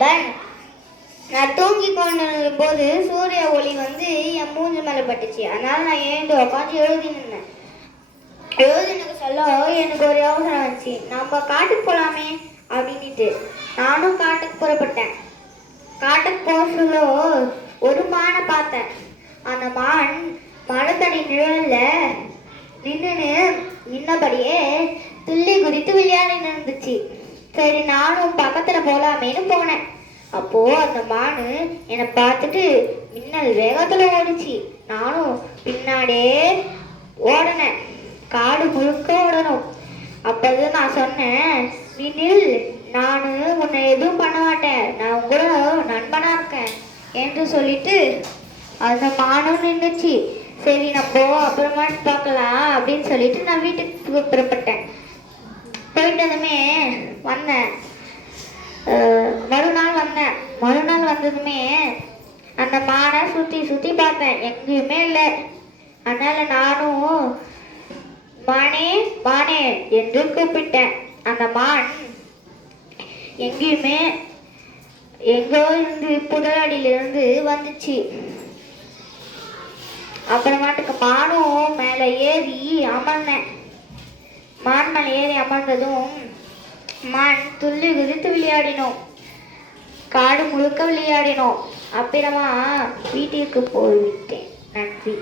நண்பன். நான் தூங்கி கொண்டு போது சூரிய ஒளி வந்து என் மூஞ்சி மேலே பட்டுச்சு. அதனால நான் எழுந்து உட்காந்து எழுதினேன். எழுதினுக்கு சொல்ல எனக்கு ஒரு யோசனை வந்துச்சு. நம்ம காட்டுக்கு போகலாமே அப்படின்ட்டு நானும் காட்டுக்கு புறப்பட்டேன். காட்டுக்கு போக சொல்ல ஒரு மானை பார்த்தேன். அந்த மான் மரத்தடி நிழல்ல நின்றுன்னு நின்னபடியே துள்ளி குதித்து விளையாடி இருந்துச்சு. சரி நானும் பக்கத்துல போலாமேன்னு போனேன். அப்போ அந்த மானு என்னை பார்த்துட்டு மின்னல் வேகத்துல ஓடிச்சு. நானும் பின்னாடியே ஓடினேன். காடு முழுக்க ஓடணும். அப்போது நான் சொன்னேன், நீ நில், நான் உன்னை எதுவும் பண்ண மாட்டேன், நான் உங்களோட நண்பனா இருக்கேன் என்று சொல்லிட்டு அந்த மானும் நின்றுச்சு. சரி நம்ம அப்புறமா பார்க்கலாம் அப்படின்னு சொல்லிட்டு நான் வீட்டுக்கு புறப்பட்டேன். போயிட்டதுமே வந்தேன். மறுநாள் வந்ததுமே அந்த மானை சுற்றி சுற்றி பார்த்தேன். எங்கேயுமே இல்லை. அதனால நானும் மானே மானே என்று கூப்பிட்டேன். அந்த மான் எங்கேயுமே எங்கோ இருந்து புதரடியிலிருந்து வந்துச்சு. அப்புறமாட்டுக்கு மானும் மேலே ஏறி அமர்ந்தேன். மான் மேலே ஏறி அமர்ந்ததும் மான் துள்ளி குதித்து விளையாடினோம். காடு முழுக்க விளையாடினோம். அப்புறமா வீட்டிற்கு போய்விட்டேன். நன்றி.